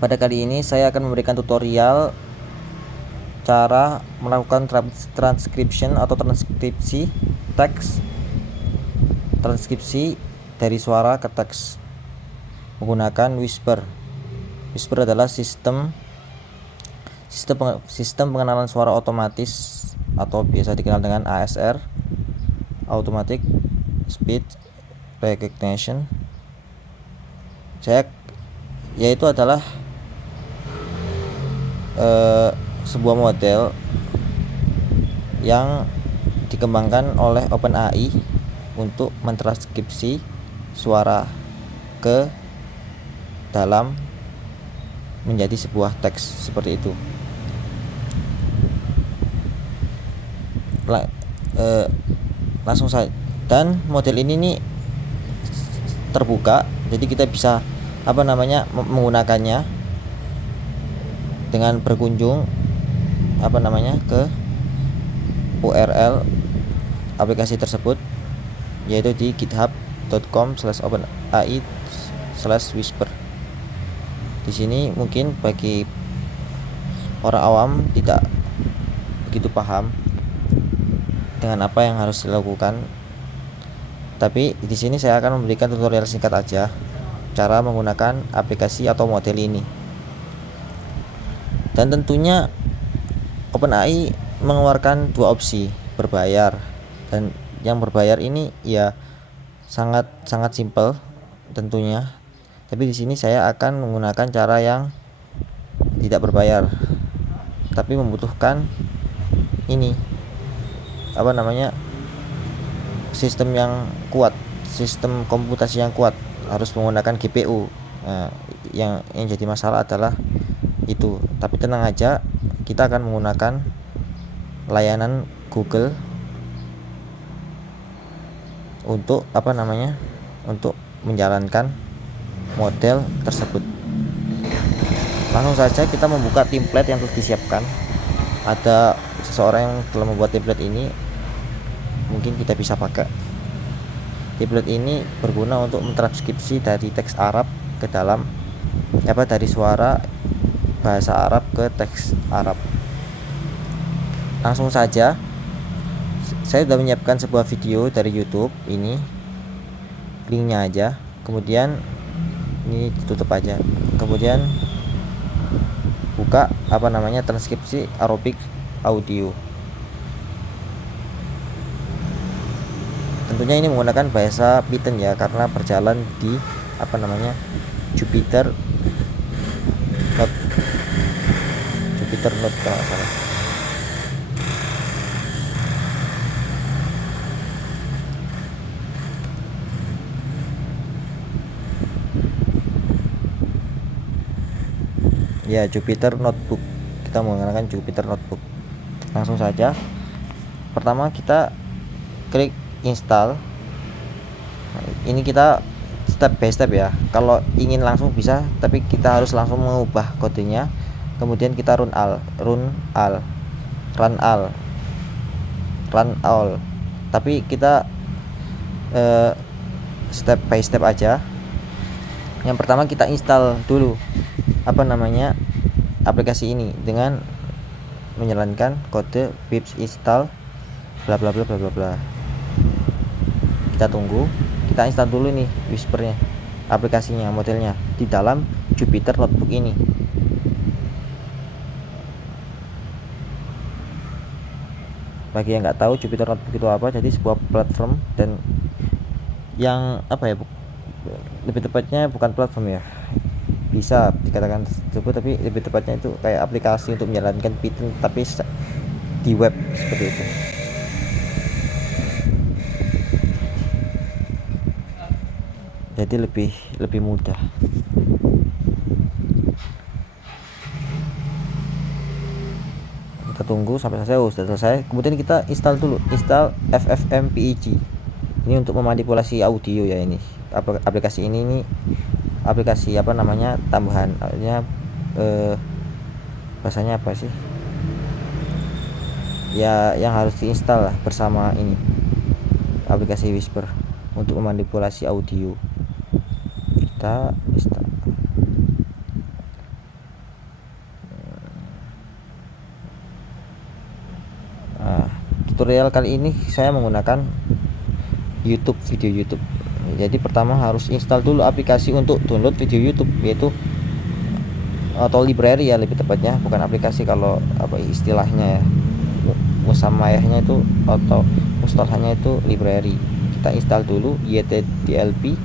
Pada kali ini saya akan memberikan tutorial cara melakukan transcription atau transkripsi teks, transkripsi dari suara ke teks menggunakan Whisper. Whisper adalah sistem pengenalan suara otomatis atau biasa dikenal dengan ASR, Automatic Speech Recognition. Yaitu adalah sebuah model yang dikembangkan oleh OpenAI untuk mentranskripsi suara ke dalam menjadi sebuah teks seperti itu. Langsung saja, dan model ini nih terbuka, jadi kita bisa menggunakannya dengan berkunjung ke URL aplikasi tersebut, yaitu di github.com/openai/whisper. Di sini mungkin bagi orang awam tidak begitu paham dengan apa yang harus dilakukan, tapi di sini saya akan memberikan tutorial singkat aja cara menggunakan aplikasi atau model ini. Dan tentunya OpenAI mengeluarkan dua opsi, berbayar, dan yang berbayar ini ya sangat simpel tentunya. Tapi di sini saya akan menggunakan cara yang tidak berbayar, tapi membutuhkan sistem yang kuat, sistem komputasi yang kuat, harus menggunakan GPU. Nah, yang jadi masalah adalah itu. Tapi tenang aja, kita akan menggunakan layanan Google untuk untuk menjalankan model tersebut. Langsung saja kita membuka template yang telah disiapkan. Ada seseorang yang telah membuat template ini, mungkin kita bisa pakai. Template ini berguna untuk mentranskripsi dari teks Arab ke dalam dari suara bahasa Arab ke teks Arab. Langsung saja, saya sudah menyiapkan sebuah video dari YouTube, ini linknya aja, kemudian ini ditutup aja, kemudian buka transkripsi Arabic audio. Tentunya ini menggunakan bahasa Python ya, karena berjalan di Jupyter Notebook kalau salah. Ya, Jupyter Notebook. Kita menggunakan Jupyter Notebook. Langsung saja, pertama kita klik install. Ini kita step by step ya. Kalau ingin langsung bisa, tapi kita harus langsung mengubah kodenya. Kemudian kita run all. Tapi kita step by step aja. Yang pertama kita install dulu aplikasi ini dengan menjalankan kode pips install bla bla bla bla bla bla. Kita tunggu, kita install dulu nih Whispernya, aplikasinya, modelnya di dalam Jupyter Notebook ini. Bagi yang nggak tahu Jupyter Notebook itu apa, jadi sebuah platform, dan yang lebih tepatnya bukan platform ya, bisa dikatakan tersebut, tapi lebih tepatnya itu kayak aplikasi untuk menjalankan Python tapi di web seperti itu. Jadi lebih mudah. Kita tunggu sampai sudah selesai. Kemudian kita install FFmpeg. Ini untuk memanipulasi audio ya. Ini aplikasi ini nih, aplikasi tambahan, artinya bahasanya apa sih ya, yang harus diinstal lah bersama ini aplikasi Whisper untuk memanipulasi audio. Kita install. tutorial kali ini saya menggunakan video YouTube. Jadi pertama harus install dulu aplikasi untuk download video YouTube, yaitu atau library ya lebih tepatnya, bukan aplikasi kalau apa istilahnya ya. Musamayahnya itu atau mustalahannya itu library. Kita install dulu YTDLP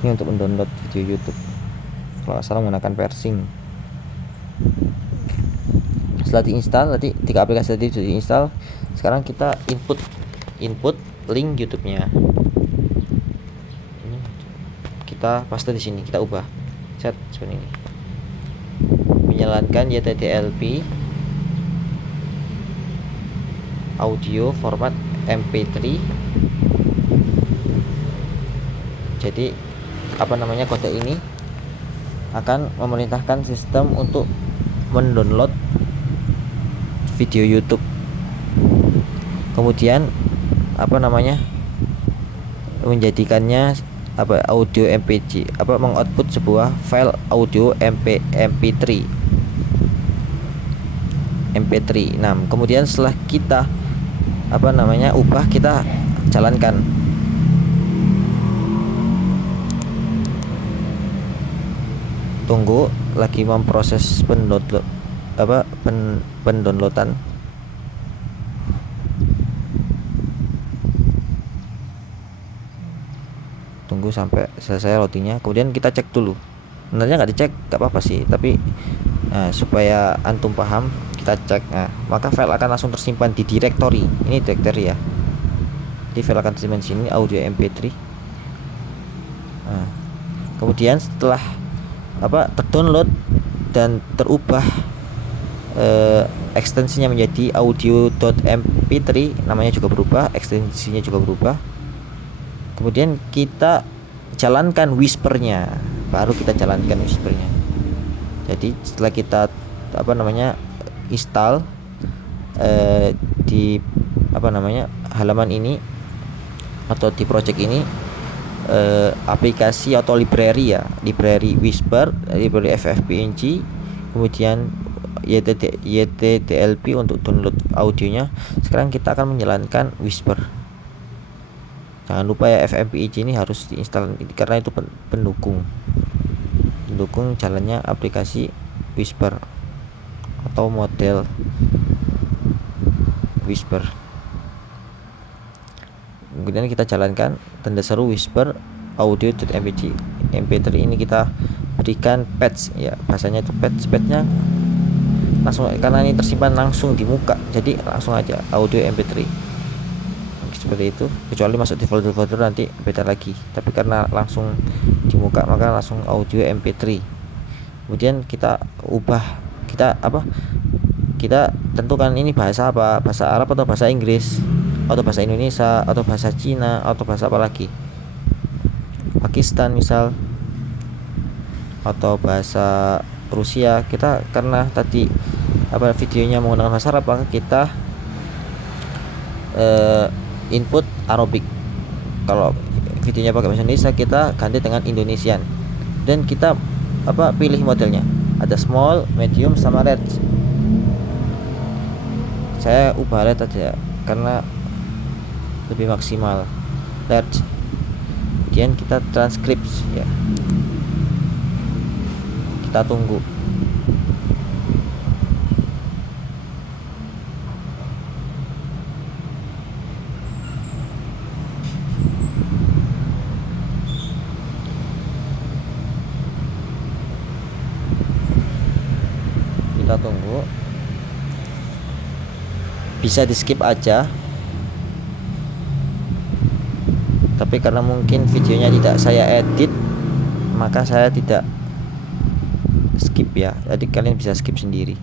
ini untuk mendownload video YouTube. Kalau nggak salah menggunakan Persing. Setelah diinstal, nanti 3 aplikasi tadi sudah diinstal. Sekarang kita input link YouTube-nya. Ini kita paste di sini, kita ubah set seperti ini. Menjalankan YTDLP audio format MP3. Jadi apa namanya, kode ini akan memerintahkan sistem untuk mendownload video YouTube. Kemudian apa namanya, menjadikannya apa audio MPG, apa mengoutput sebuah file audio MP3. Nah, kemudian setelah kita apa namanya ubah, kita jalankan. Tunggu, lagi memproses pendownloadan. Tunggu sampai selesai loadingnya, kemudian kita cek dulu. Sebenarnya nggak dicek nggak apa-apa sih, tapi supaya antum paham kita cek. Nah, maka file akan langsung tersimpan di directory. Ini directory ya, di file akan tersimpan di sini audio MP3. Nah, kemudian setelah terdownload dan terubah ekstensinya menjadi audio.mp3, namanya juga berubah, ekstensinya juga berubah. Kemudian kita jalankan whispernya, baru kita jalankan whispernya. Jadi setelah kita install di halaman ini atau di project ini, aplikasi atau library Whisper, library FFmpeg, kemudian YTDLP untuk download audionya. Sekarang kita akan menjalankan Whisper. Jangan lupa ya, FFmpeg ini harus diinstal karena itu pendukung jalannya aplikasi Whisper atau model Whisper. Kemudian kita jalankan tanda seru Whisper audio.mp3. MP3 ini kita berikan patch ya, bahasanya itu patchnya langsung, karena ini tersimpan langsung di muka, jadi langsung aja audio MP3 seperti itu. Kecuali masuk di folder nanti beda lagi, tapi karena langsung di muka maka langsung audio MP3. Kemudian kita ubah, kita tentukan ini bahasa apa, bahasa Arab atau bahasa Inggris atau bahasa Indonesia atau bahasa Cina atau bahasa apa lagi, Pakistan misal, atau bahasa Rusia. Kita karena tadi videonya menggunakan bahasa Arab, maka kita input Arabic. Kalau videonya pakai bahasa Indonesia, kita ganti dengan Indonesian. Dan kita pilih modelnya, ada small, medium sama large. Saya ubah large aja karena lebih maksimal large. Kemudian kita transcript ya, kita tunggu. Bisa di skip aja, tapi karena mungkin videonya tidak saya edit, maka saya tidak skip ya, jadi kalian bisa skip sendiri.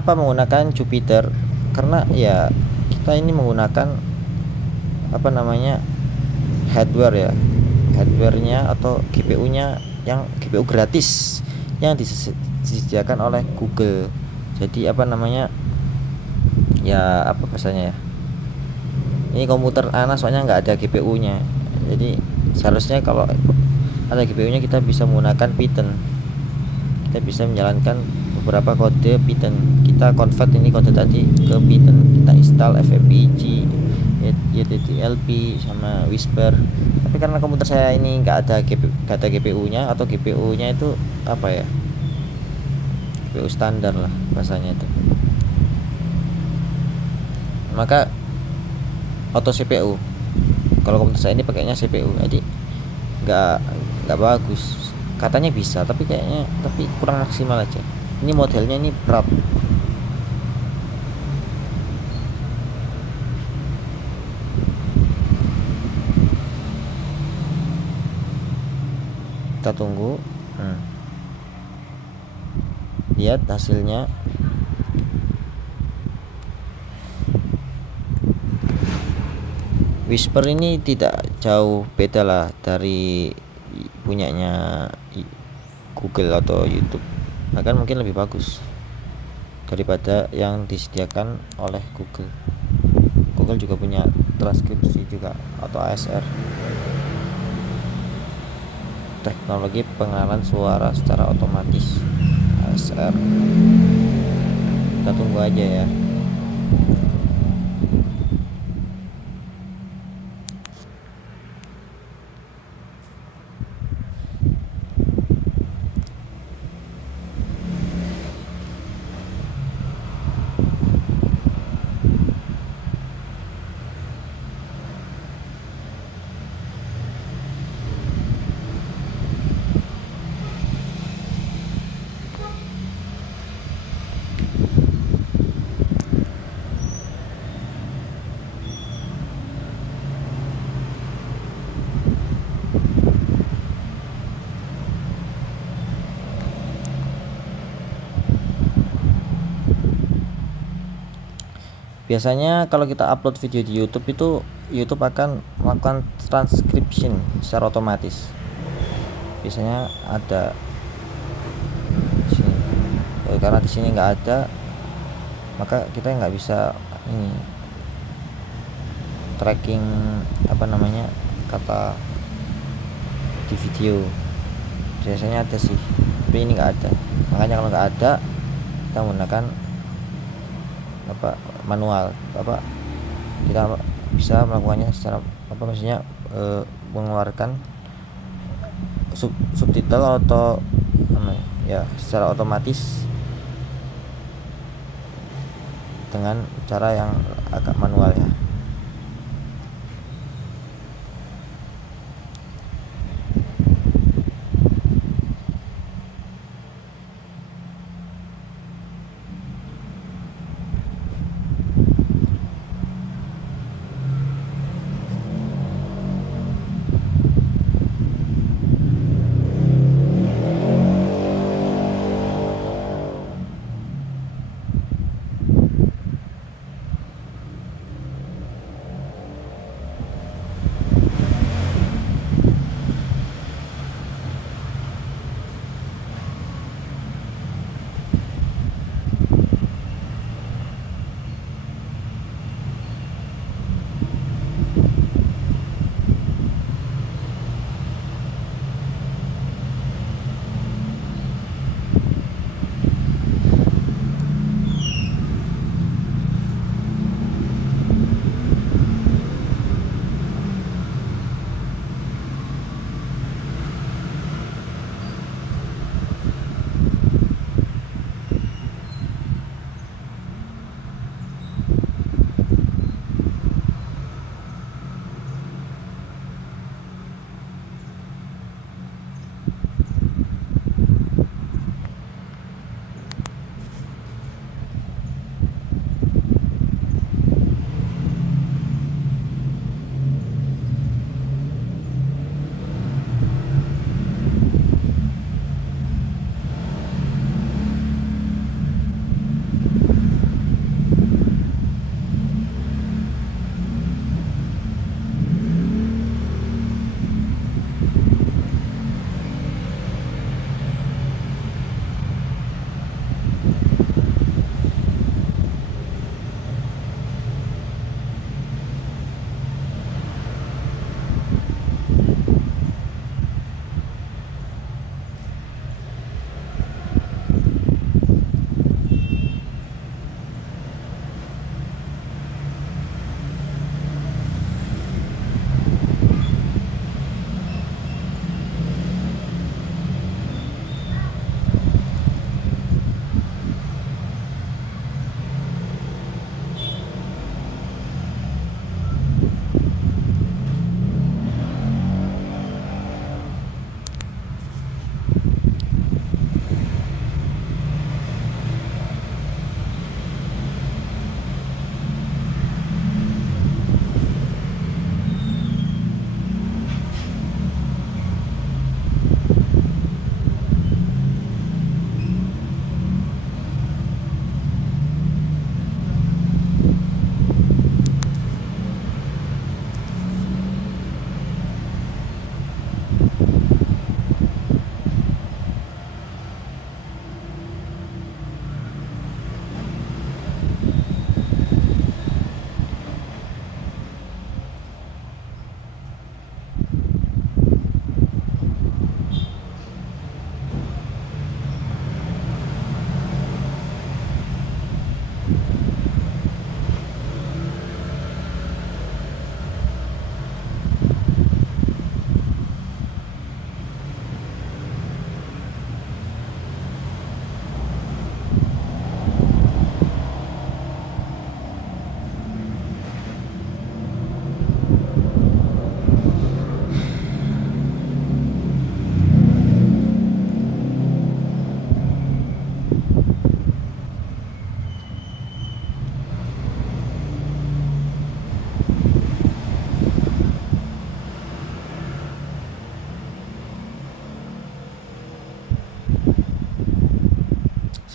Kenapa menggunakan Jupyter? Karena ya kita ini menggunakan apa namanya hardware ya, hardwarenya atau GPU-nya yang GPU gratis yang disediakan oleh Google. Jadi apa namanya ya, apa bahasanya ya, ini komputer Ana soalnya nggak ada GPU-nya, jadi seharusnya kalau ada GPU-nya kita bisa menggunakan Python, kita bisa menjalankan beberapa kode Python. Kita convert ini kode tadi ke Python, kita install FFmpeg, YTTLP sama Whisper. Tapi karena komputer saya ini nggak ada GPU-nya, atau GPU-nya itu apa ya, GPU standar lah bahasanya itu, maka auto CPU. Kalau komputer saya ini pakainya CPU, jadi nggak bagus. Katanya bisa, tapi kayaknya kurang maksimal aja. Ini modelnya ini berat. Kita tunggu. Lihat hasilnya. Whisper ini tidak jauh beda lah dari punyanya Google atau YouTube, bahkan mungkin lebih bagus daripada yang disediakan oleh Google. Google juga punya transkripsi juga atau ASR, teknologi pengenalan suara secara otomatis, ASR. Kita tunggu aja ya. Biasanya kalau kita upload video di YouTube itu YouTube akan melakukan transcription secara otomatis. Biasanya ada di sini. Karena di sini nggak ada, maka kita nggak bisa ini tracking apa namanya kata di video. Biasanya ada sih, tapi ini nggak ada. Makanya kalau nggak ada, kita menggunakan apa manual, apa kita bisa melakukannya secara apa maksudnya mengeluarkan subtitle atau ya secara otomatis dengan cara yang agak manual ya.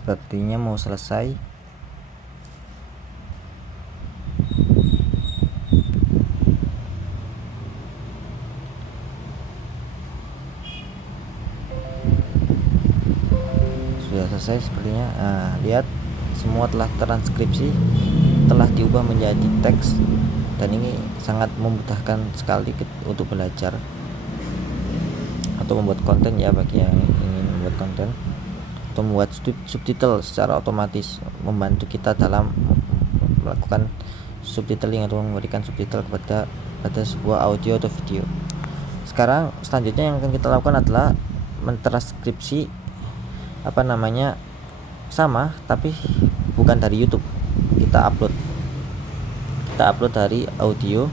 sepertinya mau selesai. Sudah selesai sepertinya. Nah, lihat semua telah transkripsi, telah diubah menjadi teks, dan ini sangat memudahkan sekali untuk belajar atau membuat konten ya, bagi yang ingin membuat konten atau membuat subtitle secara otomatis, membantu kita dalam melakukan subtitling atau memberikan subtitle pada sebuah audio atau video. Sekarang selanjutnya yang akan kita lakukan adalah mentranskripsi sama tapi bukan dari YouTube. Kita upload dari audio.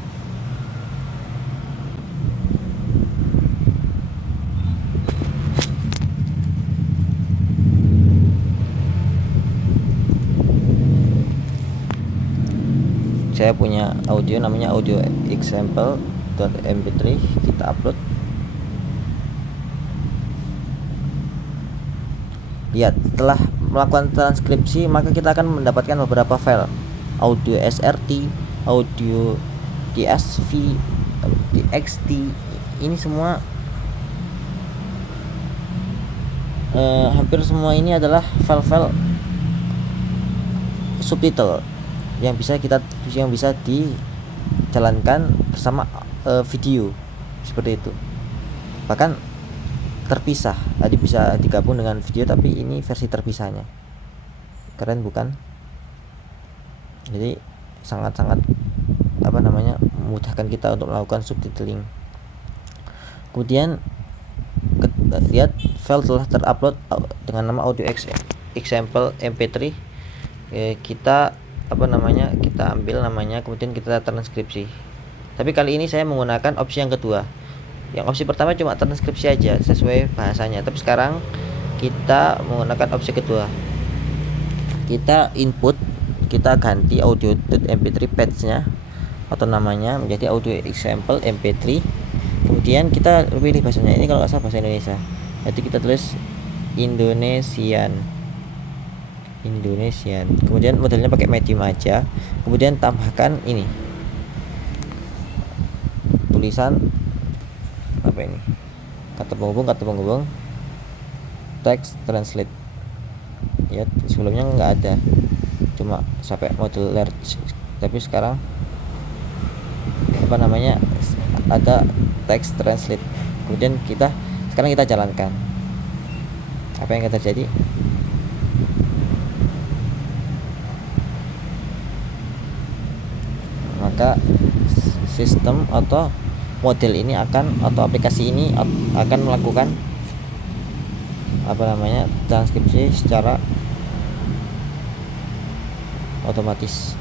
Saya punya audio namanya audio example.mp3. Kita upload. Lihat, setelah melakukan transkripsi maka kita akan mendapatkan beberapa file audio SRT, audio DSV, DXT. Ini semua hampir semua ini adalah file-file subtitle yang bisa dijalankan bersama video seperti itu. Bahkan terpisah, tadi bisa digabung dengan video, tapi ini versi terpisahnya. Keren bukan? Jadi sangat-sangat memudahkan kita untuk melakukan subtitling. Kemudian lihat, file telah terupload dengan nama audio example mp3. Kita kita ambil namanya, kemudian kita transkripsi. Tapi kali ini saya menggunakan opsi yang kedua. Yang opsi pertama cuma transkripsi aja sesuai bahasanya, tapi sekarang kita menggunakan opsi kedua. Kita input, kita ganti audio.mp3 path-nya atau namanya menjadi audio example mp3. Kemudian kita pilih bahasanya, ini kalau nggak salah bahasa Indonesia, jadi kita tulis Indonesian. Kemudian modelnya pakai medium aja. Kemudian tambahkan ini tulisan ini, kata penghubung text translate. Ya, sebelumnya nggak ada, cuma sampai model large, tapi sekarang ada text translate. Kemudian sekarang kita jalankan. Apa yang akan terjadi? Maka sistem atau model ini atau aplikasi ini akan melakukan transkripsi secara otomatis.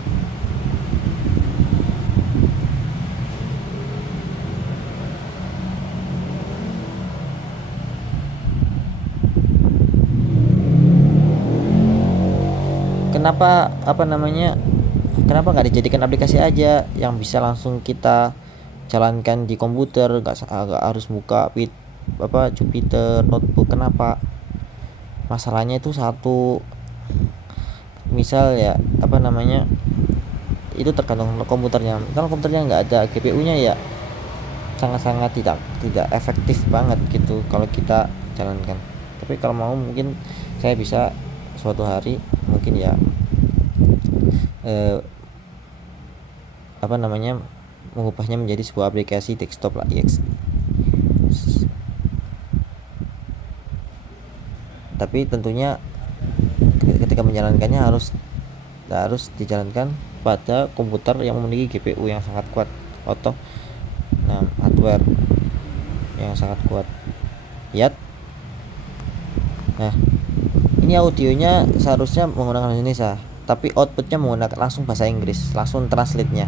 Kenapa nggak dijadikan aplikasi aja yang bisa langsung kita jalankan di komputer, nggak harus buka Jupyter Notebook? Kenapa? Masalahnya itu satu, misal ya itu tergantung komputernya. Kalau komputernya nggak ada GPU-nya ya sangat-sangat tidak efektif banget gitu kalau kita jalankan. Tapi kalau mau, mungkin saya bisa suatu hari mungkin ya mengubahnya menjadi sebuah aplikasi desktop lah, exe. Tapi tentunya ketika menjalankannya harus dijalankan pada komputer yang memiliki GPU yang sangat kuat atau hardware yang sangat kuat. Lihat, nah ini audionya seharusnya menggunakan bahasa Indonesia, tapi outputnya menggunakan langsung bahasa Inggris, langsung translate-nya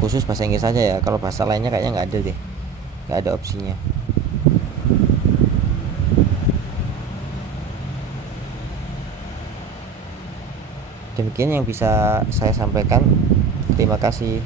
khusus bahasa Inggris saja ya. Kalau bahasa lainnya kayaknya nggak ada opsinya. Demikian yang bisa saya sampaikan. Terima kasih.